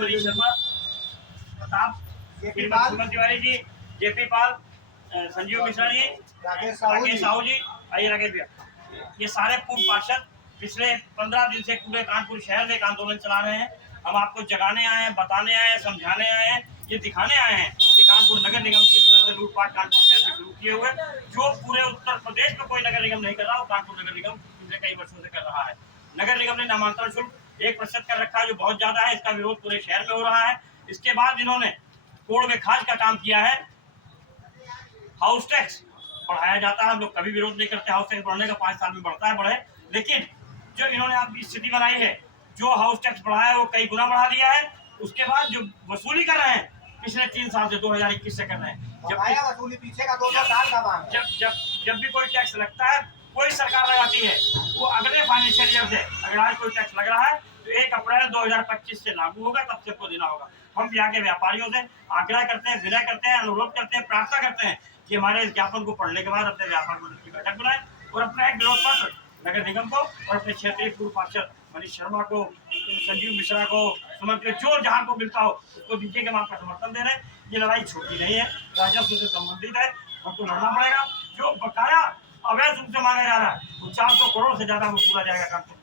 मनीष शर्मा, प्रताप, सुमन Tiwari ji, JP पाल, संजीव मिश्रा जी, राकेश साहू जी, आइए राकेश भैया, ये सारे पूर्व पार्षद पिछले 15 दिन से पूरे कानपुर शहर में एक आंदोलन चला रहे हैं। हम आपको जगाने आए हैं, बताने आए हैं, समझाने आए हैं, ये दिखाने आए हैं कि कानपुर नगर निगम किस तरह से लूटपाट कानपुर शहर में शुरू किए हुए, जो पूरे उत्तर प्रदेश में कोई नगर निगम नहीं कर रहा, वो कानपुर नगर निगम पिछले कई वर्षों से कर रहा है। नगर निगम ने नामांतरण शुल्क 1% कर रखा है, जो बहुत ज्यादा है। इसका विरोध पूरे शहर में हो रहा है। इसके बाद इन्होंने कोड़ में खाज का काम किया है। हाउस टैक्स बढ़ाया जाता है, हम लोग कभी विरोध नहीं करते हाउस टैक्स बढ़ने का, 5 साल में बढ़ता है, बढ़े, लेकिन जो इन्होंने अब स्थिति बनाई है, जो हाउस टैक्स बढ़ाया है वो कई गुना बढ़ा दिया है। उसके बाद जो वसूली कर रहे हैं पिछले 3 साल से 2021 से कर रहे हैं, वसूली पीछे का 2 साल का मांग है। जब भी कोई टैक्स लगता है, कोई सरकार लगाती है, वो अगले फाइनेंशियल ईयर से, अगर आज कोई टैक्स लग रहा है तो 1 अप्रैल 2025 से लागू होगा, तब से को देना होगा। हम यहाँ के व्यापारियों से आग्रह करते हैं, विनय करते हैं, अनुरोध करते हैं, प्रार्थना करते हैं कि हमारे इस ज्ञापन को पढ़ने के बाद अपने व्यापार मंडल की बैठक बुलाएं और अपना एक विरोध पत्र नगर निगम को और अपने क्षेत्रीय पूर्व पार्षद मनीष शर्मा को, संजीव मिश्रा को, सुमन के जो जहाँ को मिलता हो उसको दीजिए कि हम आपका समर्थन दे रहे हैं। ये लड़ाई छोटी नहीं है, राजस्व से संबंधित है, हमको लड़ना पड़ेगा। जो बकाया अवैध रूप से मांगा जा रहा है वो 400 करोड़ से ज्यादा वसूला जाएगा कानपुर।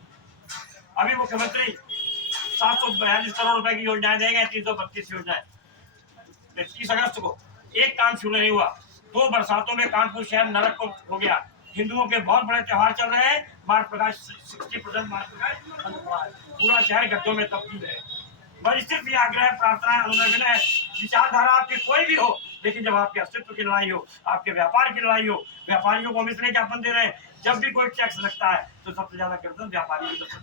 अभी मुख्यमंत्री 742 करोड़ रुपए की योजनाएं देंगे, 332 योजनाएं। 30 अगस्त को एक काम शुरू नहीं हुआ, 2 बरसातों में कानपुर शहर नरक को हो गया। हिंदुओं के बहुत बड़े त्योहार चल रहे हैं, मार्ग प्रकाश 60% मार्ग प्रकाश, पूरा शहर गड्ढों में तब्दील है। बस सिर्फ ये आग्रह, प्रार्थना, अनुनय, विनय, विचारधारा आपकी कोई भी हो, लेकिन जब आपके अस्तित्व की लड़ाई हो, आपके व्यापार की लड़ाई हो, व्यापारियों को हम इसलिए ज्ञापन दे रहे हैं, जब भी कोई टैक्स लगता है तो सबसे ज्यादा कर्तन व्यापारियों की तरफ से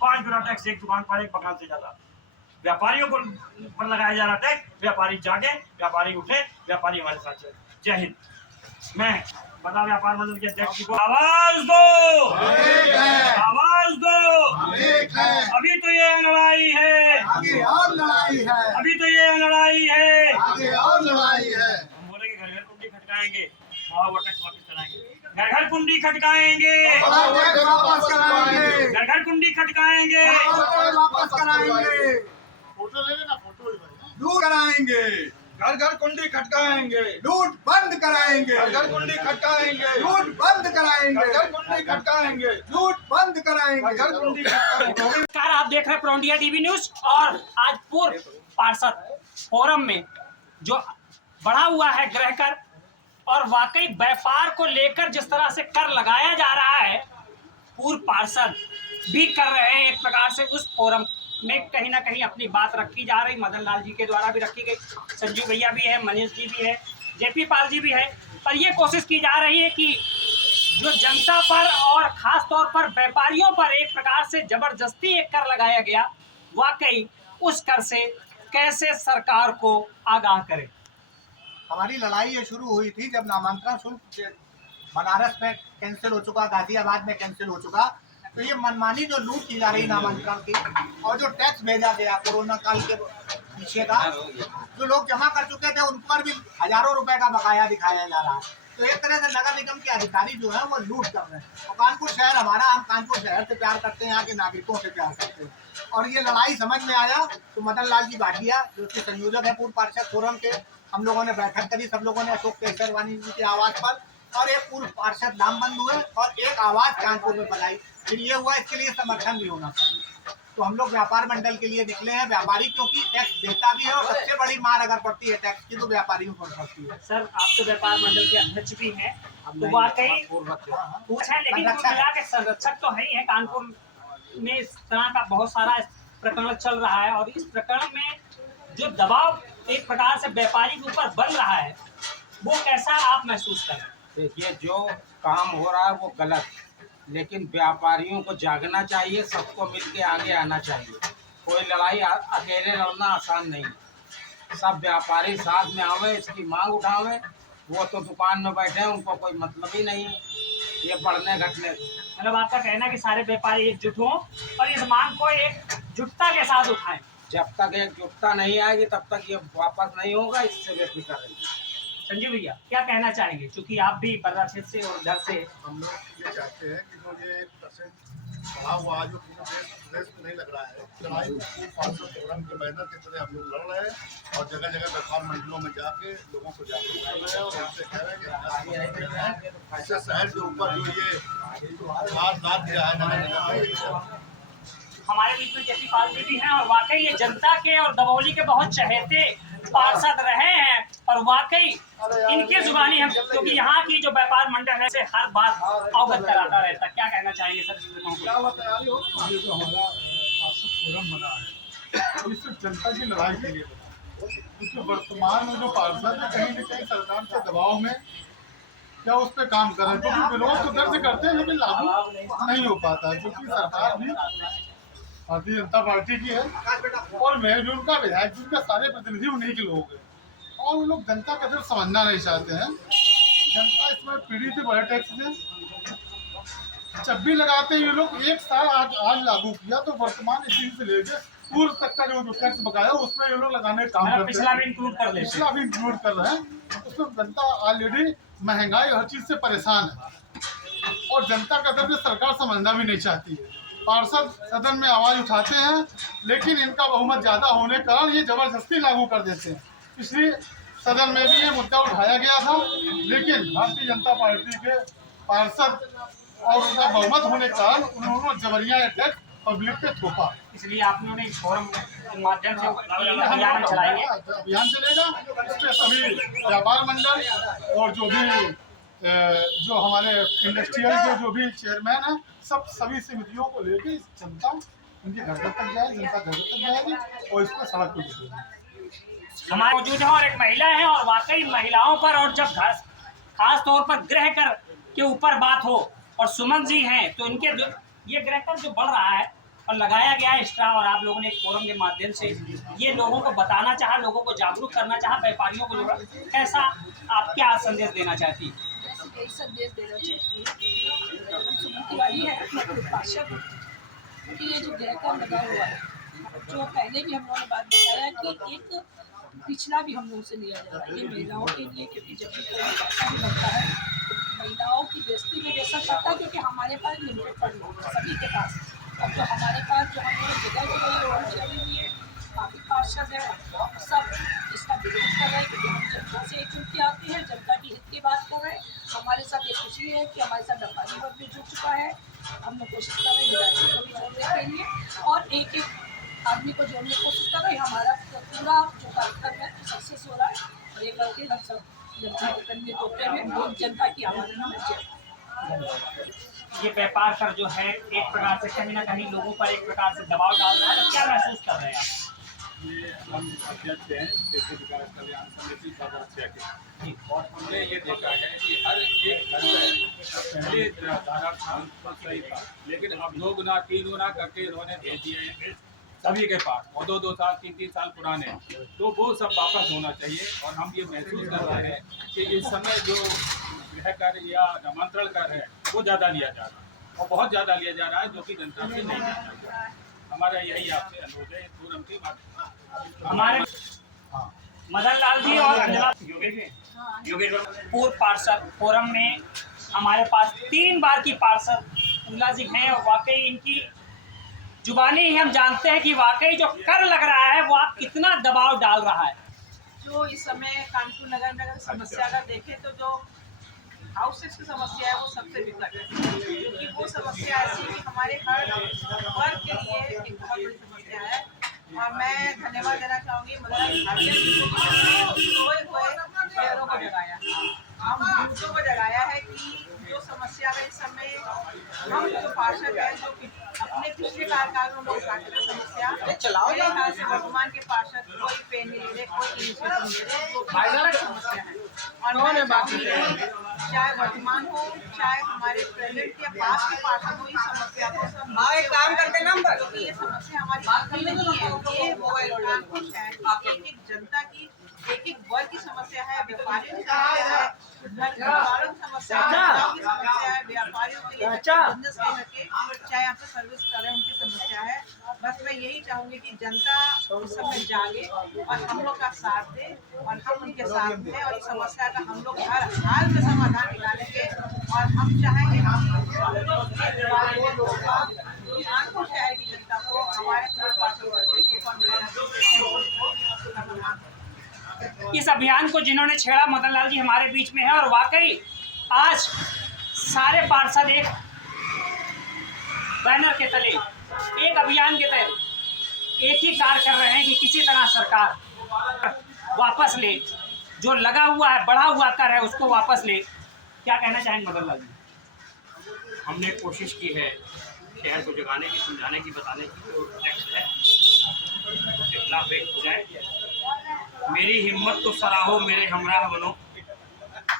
5 गुना टैक्स एक दुकान पर, एक मकान से ज्यादा व्यापारियों को पर लगाया जा रहा टैक्स। व्यापारी जागे, व्यापारी उठे, व्यापारी हमारे साथ चले। जय हिंद। मैं बता व्यापार मंडल के अध्यक्ष को आवाज दो, आवाज दो। अभी तो ये लड़ाई है, आगे और लड़ाई है, अभी तो ये लड़ाई है, आगे और लड़ाई है। हम बोले कि घर घर कुंडी खटकाएंगे, वो टैक्स वापस कराएंगे, घर घर कुंडी खटकाएंगे, वापस कराएंगे, घर घर कुंडी खटकाएंगे, वापस कराएंगे, फोटो ले लेना, फोटो लूट कराएंगे, घर घर कुंडी खटकाएंगे, लूट बंद कराएंगे, घर घर कुंडी खटकाएंगे, लूट बंद कराएंगे, घर घर कुंडी खटकाएंगे, लूट बंद कराएंगे, घर कुंडी खटकाएंगे। नमस्कार, आप देख रहे हैं प्रौंडिया टीवी न्यूज। और आज पूर्व पार्षद फोरम में जो बढ़ा हुआ है गृह कर, और वाकई व्यापार को लेकर जिस तरह से कर लगाया जा रहा है, पूर्व पार्षद भी कर रहे हैं एक प्रकार से। उस फोरम में कहीं ना कहीं अपनी बात रखी जा रही, मदन लाल जी के द्वारा भी रखी गई, संजीव भैया भी है, मनीष जी भी है, जेपी पाल जी भी है। पर यह कोशिश की जा रही है कि जो जनता पर और खास तौर पर व्यापारियों पर एक प्रकार से जबरदस्ती एक कर लगाया गया, वाकई उस कर से कैसे सरकार को आगाह करे। हमारी लड़ाई ये शुरू हुई थी जब नामांतरण शुल्क बनारस में कैंसिल हो चुका, गाजियाबाद में कैंसिल हो चुका, तो ये मनमानी जो लूट की जा रही नामांतरण की, और जो टैक्स भेजा गया कोरोना काल के पीछे का, जो लोग जमा कर चुके थे उन पर भी हजारों रुपए का बकाया दिखाया जा रहा है। तो एक तरह से नगर निगम के अधिकारी जो है वो लूट कर रहे हैं। और कानपुर शहर हमारा, हम कानपुर शहर से प्यार करते हैं, यहाँ के नागरिकों से प्यार करते हैं। और ये लड़ाई समझ में आया तो मदन लाल जी भाटिया, जो कि संयोजक है पूर्व पार्षद फोरम के, हम लोगों ने बैठक करी, सब लोगों ने अशोक केसरवानी जी के आवाज पर, और एक पूर्व पार्षद नामबंद हुए और एक आवाज कानपुर में बनाई। फिर ये हुआ, इसके लिए समर्थन भी होना चाहिए। तो हम लोग व्यापार मंडल के लिए निकले हैं। व्यापारी क्योंकि टैक्स देता भी है, और सबसे बड़ी मार अगर पड़ती है टैक्स की तो व्यापारियों पर पड़ती है। सर, आप तो व्यापार मंडल के अध्यक्ष भी हैं, तो वाकई पूछा, लेकिन कुल मिला के संरक्षक तो है ही है। कानपुर में इस तरह का बहुत सारा प्रकरण चल रहा है, और इस प्रकरण में जो दबाव एक प्रकार से व्यापारी के ऊपर बन रहा है, वो कैसा आप महसूस करें? देखिए, जो काम हो रहा है वो गलत, लेकिन व्यापारियों को जागना चाहिए, सबको मिलके आगे आना चाहिए। कोई लड़ाई अकेले लड़ना आसान नहीं है। सब व्यापारी साथ में आवे, इसकी मांग उठावे। वो तो दुकान में बैठे हैं, उनको कोई मतलब ही नहीं है ये बढ़ने घटने। मतलब आपका कहना है कि सारे व्यापारी एकजुट हों और इस मांग को एकजुटता के साथ उठाएं। जब तक एकजुटता नहीं आएगी तब तक ये वापस नहीं होगा, इससे बेफिक्र रहिए। संजीव भैया क्या कहना चाहेंगे, क्योंकि आप भी बर्रा क्षेत्र से और इधर से। हम लोग ये चाहते हैं कि जो ये परसेंट बढ़ा हुआ जो पूरे देश में नहीं लग रहा है, लड़ाई को पार्षद फोरम के बैनर की तरह हम लोग लड़ रहे हैं और जगह जगह व्यापार मंडलों में जाके लोगों को जागरूक कर रहे हैं और उनसे कह रहे हैं कि इससे शहर के ऊपर जो ये हाथ लाद दिया है जगह जगह हमारे बीच में जैसी पाल जी भी हैं और वाकई ये जनता के और दबौली के बहुत चहेते पार्षद रहे हैं और वाकई इनके जुबानी हम, क्योंकि यहाँ की जो व्यापार मंडल है से हर बात अवगत कराता रहता। क्या कहना चाहेंगे सर इस लोगों को? ये जो हमारा पार्षद फोरम बना है ये सिर्फ जनता की लड़ाई के लिए बना है, क्योंकि वर्तमान में जो पार्षद है कहीं न कहीं सरकार के दबाव में क्या उस पर काम कर रहे हैं, क्योंकि विरोध तो दर्ज करते हैं लेकिन लागू नहीं हो पाता है, क्योंकि सरकार भी भारतीय जनता पार्टी की है और मैं जो उनका विधायक जिनका सारे प्रतिनिधि उन्हीं के लोग हैं और वो लोग जनता का दर्द समझना नहीं चाहते हैं। जनता इसमें पीड़ित है बड़े टैक्स से जब भी लगाते हैं ये लोग एक साल आज लागू किया तो वर्तमान स्थिति से लेके पूर्व तक का जो टैक्स बकाया उसमें ये लोग लगाने का काम करते हैं, पिछला भी इंक्लूड कर लेते हैं, पिछला भी इंक्लूड कर रहे हैं। उसमें जनता ऑलरेडी महंगाई हर चीज से परेशान है और जनता का दर्द सरकार समझना भी नहीं चाहती है। पार्षद सदन में आवाज उठाते हैं लेकिन इनका बहुमत ज्यादा होने के कारण ये जबरदस्ती लागू कर देते हैं। पिछले सदन में भी ये मुद्दा उठाया गया था लेकिन भारतीय जनता पार्टी के पार्षद और उनका बहुमत होने के कारण उन्होंने जबरिया टैक्स पब्लिक पे थोपा, इसलिए आपने उन्हें फोरम के माध्यम से अभियान चलाएंगे। अभियान चलेगा। इसमें सभी व्यापार मंडल और जो भी जो हमारे इंडस्ट्रियल के जो भी चेयरमैन हैं सभी समितियों को लेके जनता उनके घर तक जाए, जनता घर तक जाएगी और इस पर सड़क पर हमारे मौजूद है और एक महिला है और वाकई महिलाओं पर और जब खास तौर पर गृह कर के ऊपर बात हो और सुमन जी हैं तो इनके ये गृह कर जो बढ़ रहा है और लगाया गया है एक्स्ट्रा और आप लोगों ने एक फोरम के माध्यम से ये लोगों को बताना चाहा, लोगों को जागरूक करना चाहा, व्यापारियों को जोड़ा, कैसा आप क्या संदेश देना चाहती? यही संदेश देना चाहती हूँ सुमन तिवारी है पार्षद कि ये जो गृहकर लगा हुआ है जो पहले भी हम लोगों ने बात बताया कि एक पिछला भी हम लोगों से लिया जा रहा है ये महिलाओं के लिए, क्योंकि जब भी कोई पैसा भी लगता है तो महिलाओं की बेइज्जती भी बेशक करता है क्योंकि हमारे पास लिमिटेड फंड होता है सभी के पास। अब जो हमारे पास जो हम लोग जगह चली हुई है काफ़ी पार्षद है सब इसका विरोध कर रहे हैं क्योंकि हम जनता से एकजुट के आते हैं, जनता की हित की बात कर रहे हैं। हमारे साथ ये खुशी है कि हमारे साथ व्यापारी वर्ग भी जुड़ चुका है, हम लोग कोशिश कर रहे हैं विधायकों को भी जोड़ने के लिए और एक एक आदमी को जोड़ने की कोशिश कर रहे हैं। हमारा पूरा जो कार्यक्रम है सक्सेस हो रहा है और ये करके हम सब जनता के कन्या तोड़ते हुए जनता की हमारे नाम है। ये व्यापार कर जो है एक प्रकार से कहीं ना कहीं लोगों पर एक प्रकार से दबाव डाल रहा है, तो क्या महसूस कर रहे हैं आप? ये हम अध्यक्ष हैं कृषि विकास कल्याण समिति सदस्य के और हमने ये देखा है कि हर एक घर में पहले धारा सही था लेकिन अब 2 गुना 3 गुना करके इन्होंने दे दिए हैं सभी के पास और 2-2 साल 3-3 साल पुराने, तो वो सब वापस होना चाहिए। और हम ये महसूस कर रहे हैं कि इस समय जो गृह कर या नामांतरण कर है वो ज़्यादा लिया जा रहा है और बहुत ज़्यादा लिया जा रहा है जो कि जनता से नहीं लिया जा रहा है। हमारा यही आपसे अनुरोध है फोरम के माध्यम। हमारे मदन लाल जी और अंजना योगेश पूर्व पार्षद फोरम में हमारे पास 3 बार की पार्षद उल्ला जी हैं और वाकई इनकी जुबानी ही हम जानते हैं कि वाकई जो कर लग रहा है वो आप कितना दबाव डाल रहा है। जो इस समय कानपुर नगर में अगर समस्या अगर देखें तो जो हाउसेस की समस्या है वो सबसे विकट है क्योंकि वो समस्या ऐसी है कि हमारे हर वर्ग के लिए एक बहुत बड़ी समस्या है। और मैं धन्यवाद देना चाहूँगी मदन भाटिया जी को सोए हुए शहरों को जगाया, हम दूसरों को जगाया है कि जो समस्या है इस समय हम जो पार्षद हैं जो अपने पिछले कार्यकाल में लोग उठाते थे समस्या मेरे ख्याल से वर्तमान के पार्षद कोई पेन नहीं ले रहे, कोई इनिशिएटिव नहीं ले रहे, जो विकट समस्या है। और मैं चाहूँगी चाहे वर्तमान हो चाहे हमारे प्रेजेंट या पास के पार्षद हो इस समस्या को सब काम करते नंबर क्योंकि ये समस्या हमारी नहीं है, ये कानपुर शहर एक एक जनता की एक एक वर्ग की समस्या है, व्यापारियों की समस्या है, घर वालों की समस्या है, महिलाओं की समस्या है, व्यापारियों के लिए बिजनेस लेकर के चाहे यहाँ पे सर्विस कर रहे हैं उनकी समस्या है। बस मैं यही चाहूंगी कि जनता इस समय जागे और हम लोग का साथ दे और हम उनके साथ दें और इस समस्या का हम लोग हर हाल में समाधान निकालेंगे। और हम चाहेंगे कानपुर शहर की जनता को हमारे इस अभियान को जिन्होंने छेड़ा मदन लाल जी हमारे बीच में है और वाकई आज सारे पार्षद एक बैनर के तले एक अभियान के तहत एक ही कार्य कर रहे हैं कि किसी तरह सरकार वापस ले, जो लगा हुआ है बढ़ा हुआ कर है उसको वापस ले। क्या कहना चाहेंगे मदन लाल जी? हमने कोशिश की है शहर को जगाने की, समझाने की, बताने की जो टैक्स है उसके खिलाफ एक हो जाए। मेरी हिम्मत को सराहो मेरे हमराह बनो,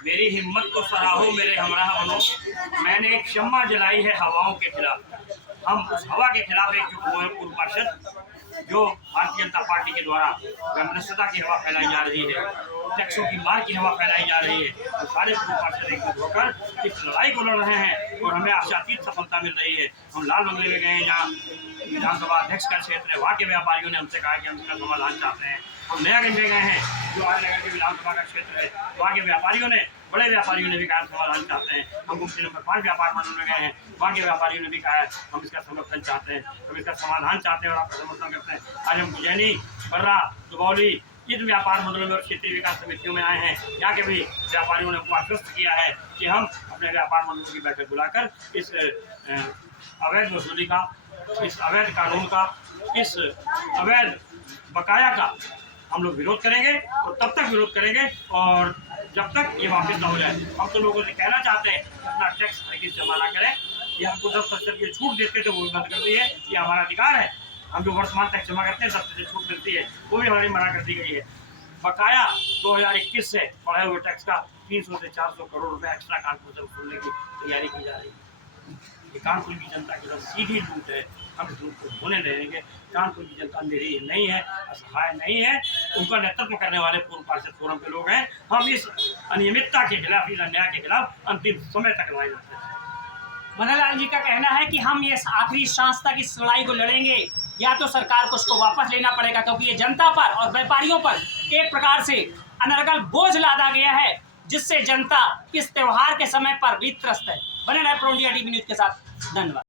मेरी हिम्मत को सराहो मेरे हमराह बनो। मैंने एक शम्मा जलाई है हवाओं के खिलाफ। हम उस हवा के खिलाफ एक जो पूर्व पार्षद जो भारतीय जनता पार्टी के द्वारा वैमनस्यता की हवा फैलाई जा रही है, टैक्सों की मार की हवा फैलाई जा रही है, तो सारे पूर्व पार्षद एकजुट होकर इस लड़ाई को लड़ रहे हैं और हमें आशातीत सफलता मिल रही है। हम लाल बंगले में गए हैं जहाँ विधानसभा अध्यक्ष का क्षेत्र है, वहाँ के व्यापारियों ने हमसे कहा कि हम इसका समाधान चाहते हैं। हम नयागंज में गए हैं जो आजनगर के विधानसभा का क्षेत्र है, वहाँ के व्यापारियों ने, बड़े व्यापारियों ने भी कहा समाधान चाहते हैं। हम गुमती नंबर 5 व्यापार मंडल में गए हैं, वहाँ के व्यापारियों ने भी कहा है हम इसका समर्थन चाहते हैं, हम इसका समाधान चाहते हैं और आपका समर्थन करते हैं। आज हम उज्जैनी, बर्रा, दुबौली इन व्यापार मंडलों में और क्षेत्रीय विकास समितियों में आए हैं। यहाँ के भी व्यापारियों ने हमको आश्वस्त किया है कि हम अपने व्यापार मंडलों की बैठक बुलाकर इस अवैध वसूली का, इस अवैध कानून का, इस अवैध बकाया का हम लोग विरोध करेंगे और तब तक विरोध करेंगे और जब तक ये वापस न हो जाए। हम तो लोगों से कहना चाहते हैं अपना टैक्स जमा ना करें। ये हमको 10% की छूट देते थे वो भी बंद कर दी है, ये हमारा अधिकार है। हम जो वर्तमान टैक्स जमा करते हैं 10% छूट मिलती है, वो भी हमारी मना कर दी गई है। बकाया 2021 से बढ़े हुए टैक्स का 300 से 400 करोड़ रुपए एक्स्ट्रा कानपुर से वसूलने की तैयारी की जा रही है। ये कानपुर की जनता की तरफ सीधी लूट है, हम इस लूट को होने देंगे। कानपुर की जनता निरीह नहीं है, असहाय नहीं है, उनका नेतृत्व करने वाले पूर्व पार्षद फोरम के लोग हैं। हम इस अनियमितता के खिलाफ, इस अन्याय के खिलाफ अंतिम समय तक लड़ाई लड़ते हैं। मदन लाल जी का कहना है कि हम ये आखिरी सांस तक इस लड़ाई को लड़ेंगे, या तो सरकार को उसको वापस लेना पड़ेगा क्योंकि ये जनता पर और व्यापारियों पर एक प्रकार से अनर्गल बोझ लादा गया है, जिससे जनता इस त्योहार के समय पर भी त्रस्त है। बने रहे प्रो इंडिया टीवी न्यूज के साथ। धन्यवाद।